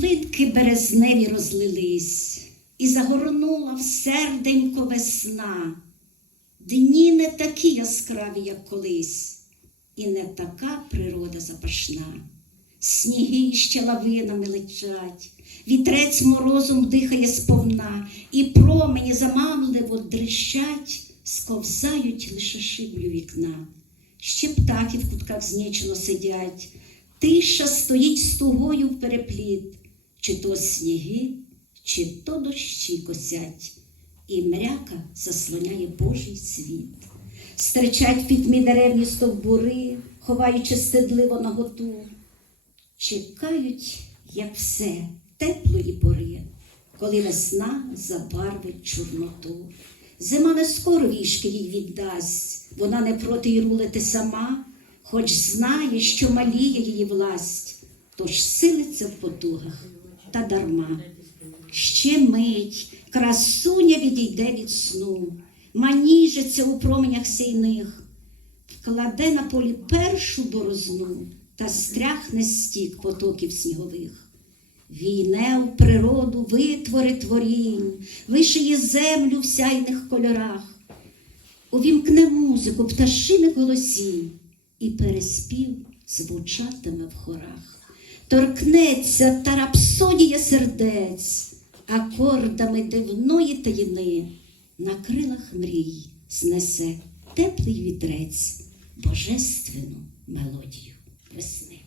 Краплинки березневі розлились, і загорнула в серденько весна. Дні не такі яскраві, як колись, і не така природа запашна. Сніги ще лавинами летять, вітрець морозом дихає сповна, і промені замамливо дрищать, сковзають лише шиблю вікна. Ще птахи в кутках знічено сидять, тиша стоїть стугою в перепліт, чи то сніги, чи то дощі косять, і мряка заслоняє Божий світ. Стерчать пітьмі деревні стовбури, ховаючи стидливо наготу. Чекають, як все, теплої пори, коли весна забарвить чорноту. Зима не скоро вішки їй віддасть, вона не проти й рулити сама, хоч знає, що маліє її власть, тож силиться в потугах та дарма. Ще мить красуня відійде від сну, маніжиться у променях сійних, вкладе на полі першу борозну та стряхне стік потоків снігових. Війне в природу витвори творінь, вишиє землю в сяйних кольорах, увімкне музику пташиних голосів, і переспів звучатиме в хорах. Торкнеться та рапсодія сердець, акордами дивної таїни, на крилах мрій знесе теплий вітрець, божественну мелодію весни.